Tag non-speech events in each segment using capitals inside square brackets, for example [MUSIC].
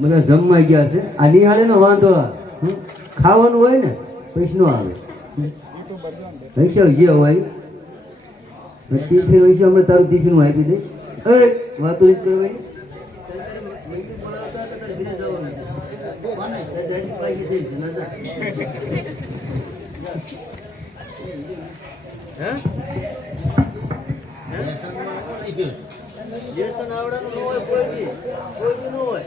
બધા જમવા ગયા છે. આ નિહાળે નો વાંધો આવે ખાવાનું હોય ને પછી નો આવે પૈસા જે હોય. ટિફિન હોય હમણાં તારું ટિફિન હું આપી દઈશ. વાતો રીત કરવાની. લેસન આવડવાનું ન હોય કોઈ બી. કોઈ બી ન હોય.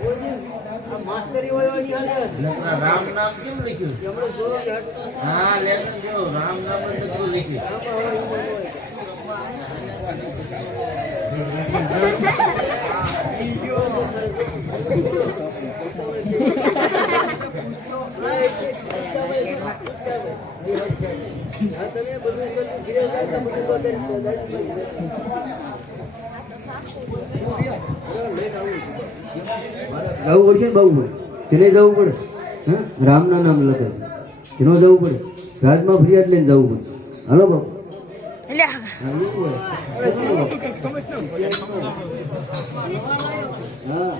કોઈ બી. માસ્તરી હોય રામ નામ કેમ લખ્યું? કે હા જો રામ નામ જ. હા, [LAUGHS] તમે બધું બધું ભાઈ. જવું પડશે ને બહુ પડે. તેને જવું પડે હા? રામના નામ લખે છે. એનો જવું પડે રાજમાં ફરિયાદ લઈને જવું પડે. હાલો બાપુ. હા,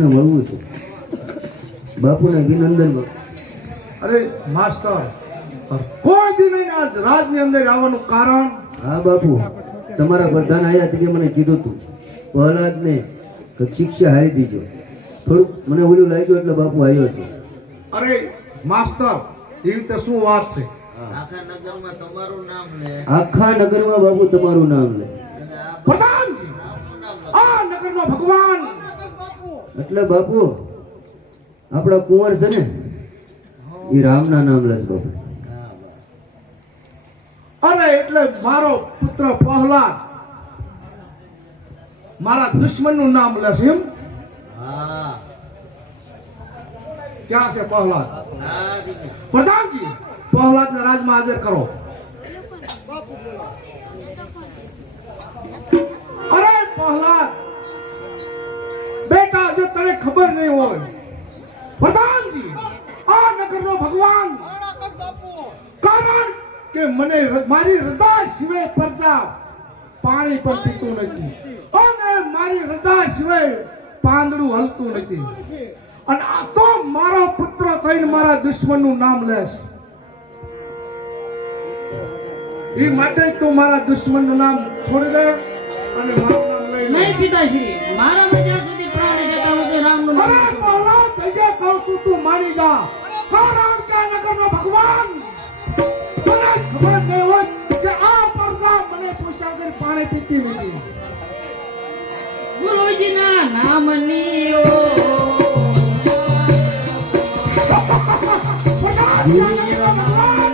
બાપુને મળવું છે. બાપુને અભિનંદન. અરે માસ્ટર કોઈ દી નહીં આજ રાજની અંદર આવવાનું કારણ? હા બાપુ. તમારા પ્રધાન આયા તે મને કીધું તું. પ્રહલાદને શિક્ષા હારી દીજો. થોડુંક મને ઓલું લાગ્યું એટલે બાપુ આવ્યો છે. અરે માસ્ટર એ રીતે શું વાત છે? આખા નગરમાં તમારું નામ લે. આખા નગરમાં બાપુ તમારું નામ લે. પ્રધાનજી આ નગરનો ભગવાન એટલે બાપુ આપણા કુંવર છે ને એ રામના નામ લે બાપુ. અરે એટલે મારો પુત્ર પહલાદ મારા દુશ્મનનું નામ લેશે એમ? હા. ક્યાં છે પહલાદ પ્રધાનજી પહલાદ ને રાજમાં હાજર કરો. અરે પ્રહલાદ બેટા, જો તને ખબર નહીં હોય, પ્રધાનજી, આ નગરનો ભગવાન. કારણ કે મને મારી રજા સિવાય પરજા પાણી પણ પીતું નથી. અને મારી રજા સિવાય પાંદડું હલતું નથી. અને આ તો મારો પુત્ર થઈને મારા દુશ્મનનું નામ લેશ. એ માટે તું મારા દુશ્મનનું નામ છોડી દે અને મારું નામ લઈ નહીં પિતાશ્રી પ્રાણ છે ત્યાં રામનું અરે પહેલા તજે કહું છું તું મારી જા. કારણ કે આ નગરનો ભગવાન. તને ખબર નહીં હોય કે આ પ્રજા મને પૂછ્યા વગર પાણી પીતી નથી. આ નગરનો [LAUGHS] ભગવાન.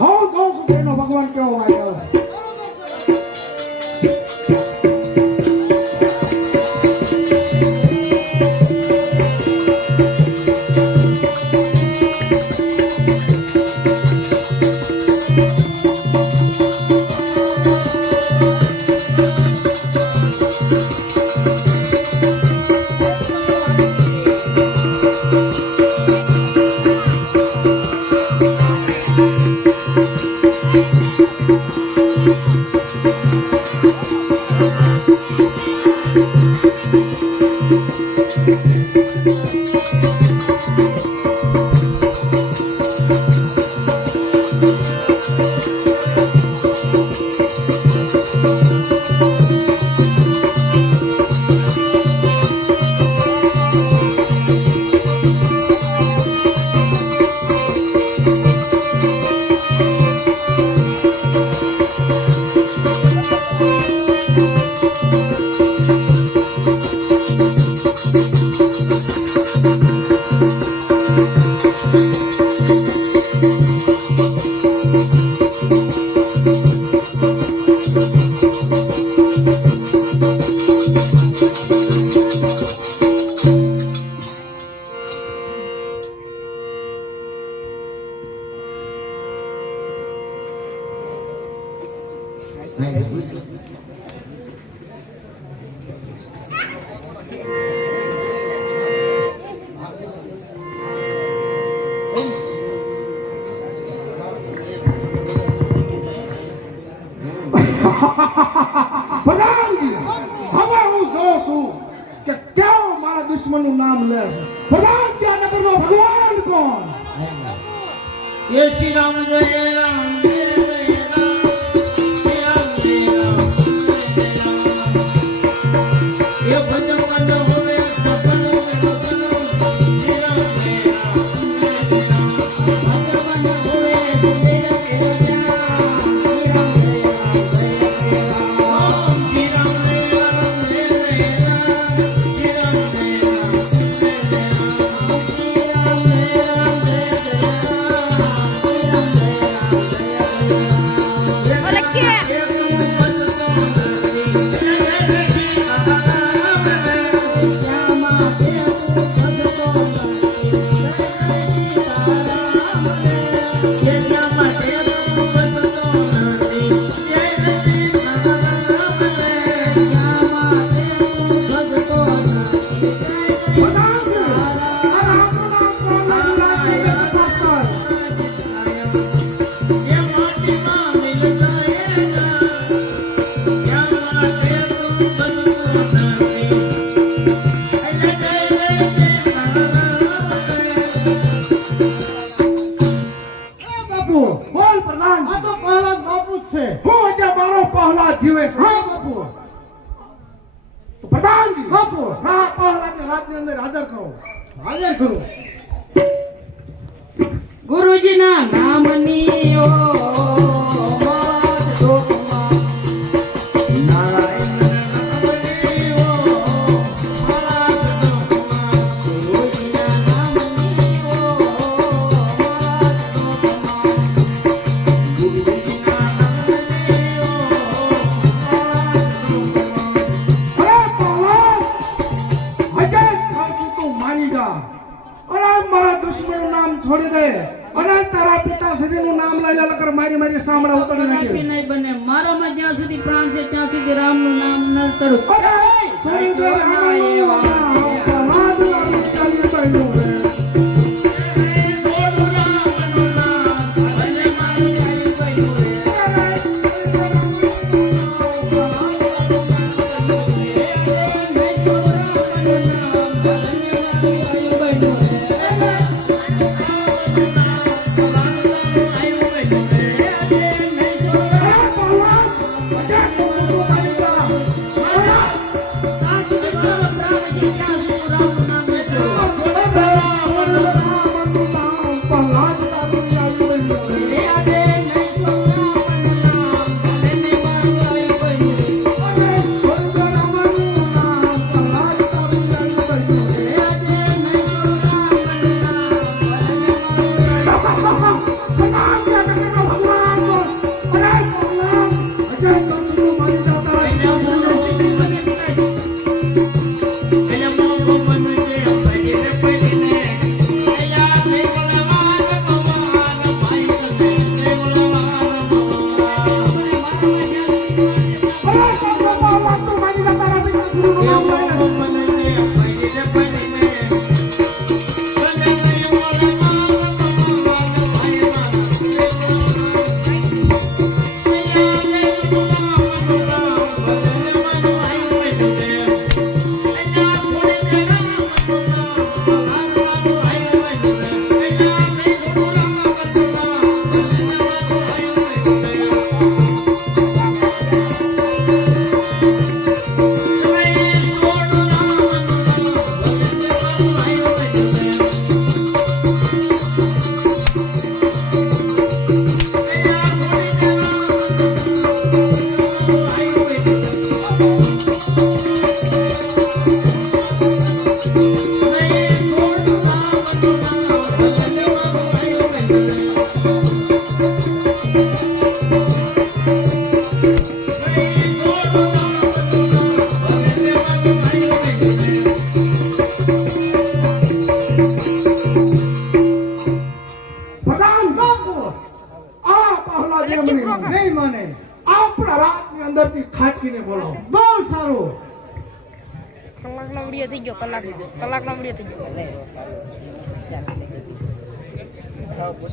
હું જોઉં છું એનો ભગવાન કેવો વાગ્યો Ia.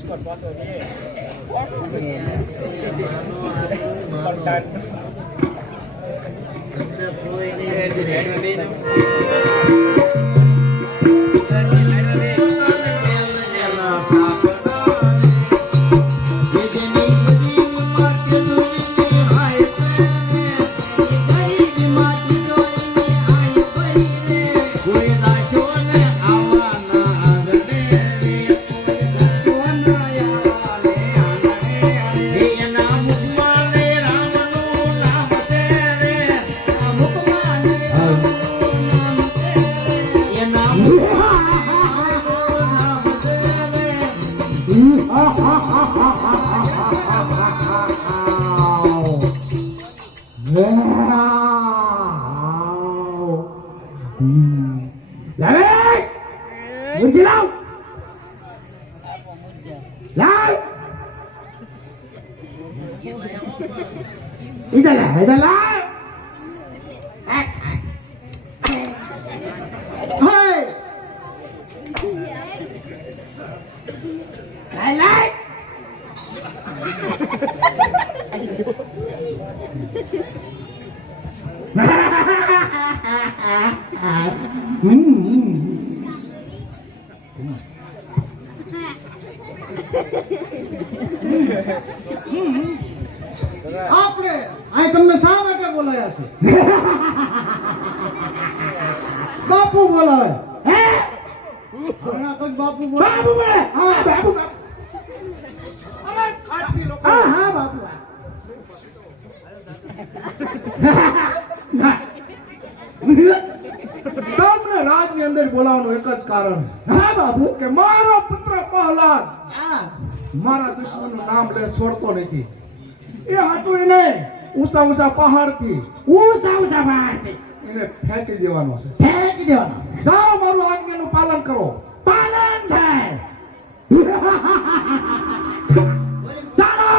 લાવે લાવ ઇધર લા ઇધર લા હાય લાય લાય હમ આપણે આ તમને શા માટે બોલાયા છે બાપુ બોલાવે હે? બાપુ બોલે. હા બાપુ બાપુ. લોકો. હા હા [LAUGHS] તમને રાજની અંદર બોલાવવાનું એક જ કારણ. હા બાબુ કે મારો પુત્ર પ્રહલાદ. હા. મારા દુશ્મનનું નામ લે છોડતો નથી. એ હતું એને. ઊંચા ઊંચા પહાડથી. ઊંચા ઊંચા બહારથી એને ફેંકી દેવાનો છે. ફેંકી દેવાનો. જાઓ મારું આજ્ઞાનું પાલન કરો. પાલન થાય. ચાલો.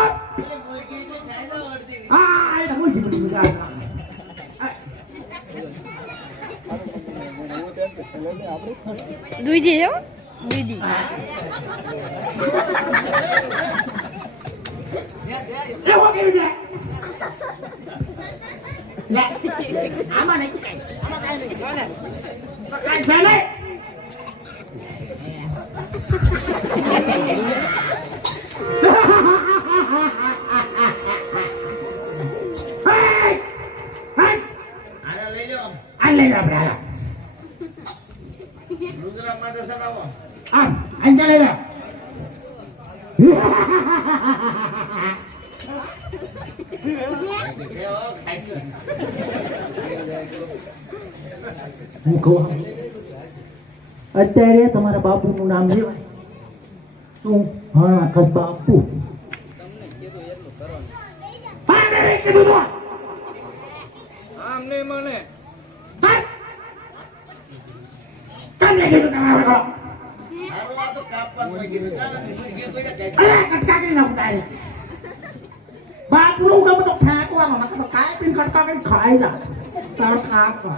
એટલે એવો? કેવી લે આમાં નહીં અત્યારે તમારા બાપુનું નામ લેવાય. શું? હા કદ બાપુ. કીધું બાપુનું ગમે તો ફેંકવાનો તો ખાઈ પીને કટકા કરીને ખાઈ જા તારો ખાપ કર.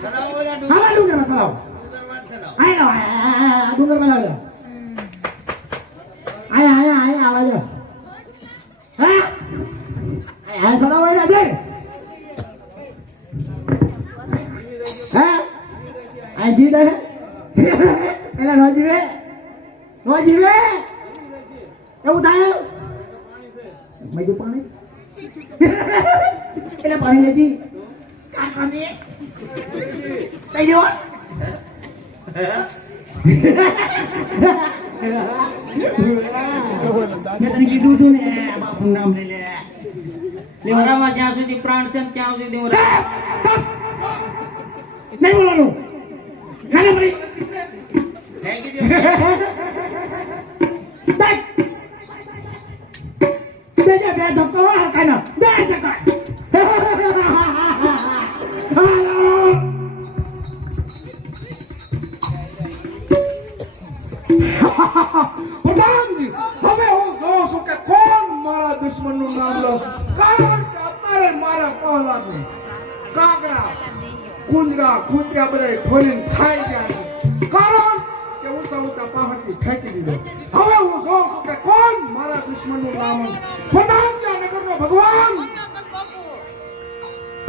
ચડાવો ઓલા ડુંગર. હાલા ડુંગરમાં ચલાવો. આય લો આય ડુંગરમાં લાવજો આય આય આય આવાજો હા આય આય સડાવો એ રાજે હા આય જી દે પેલા નો જીવે નો જીવે એવું થાય મેં પાણી એટલે પાણી લેતી કાઢવાની કઈ દેવા મેં તને કીધું હતું ને બાપુનું નામ લઈ લે મારામાં જ્યાં સુધી પ્રાણ છે ને ત્યાં સુધી હું એ, stop! નહીં બોલવાનું ગાને પડી ફેંકી દો. દેખ કુંદરા કૂતરા બધા ઠોલીને ખાઈ ગયા કારણ કે હું સૌતા પાહણથી ફેંકી દીધો. હવે હું જોઉં છું કે કોણ મારા દુશ્મનનું નામ પ્રધાનજા નગરનો ભગવાન.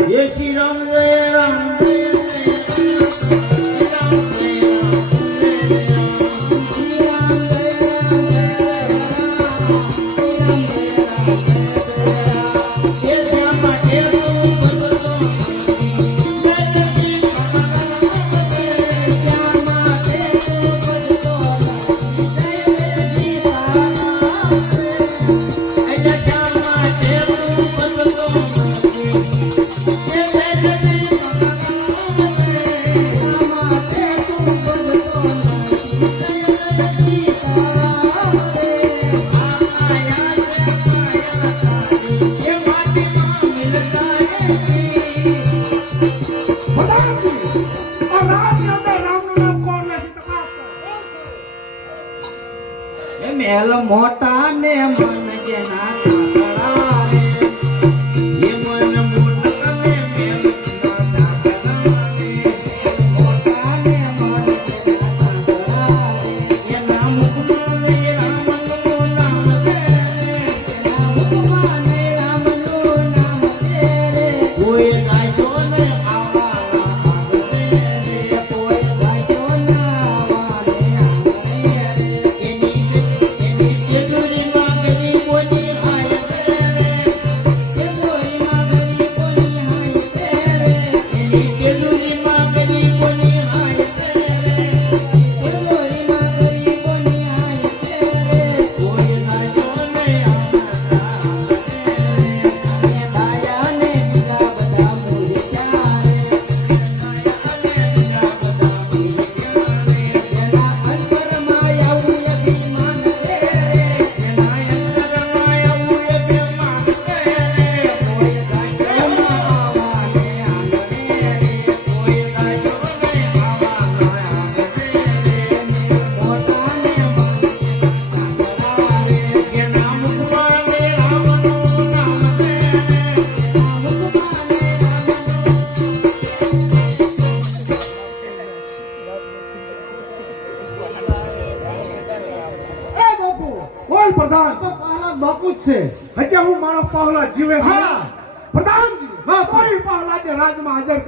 જય શ્રી રામ, જય રામ મોટા जीवे हाँ प्रधान जी हाँ कोई पाला के राजमाजर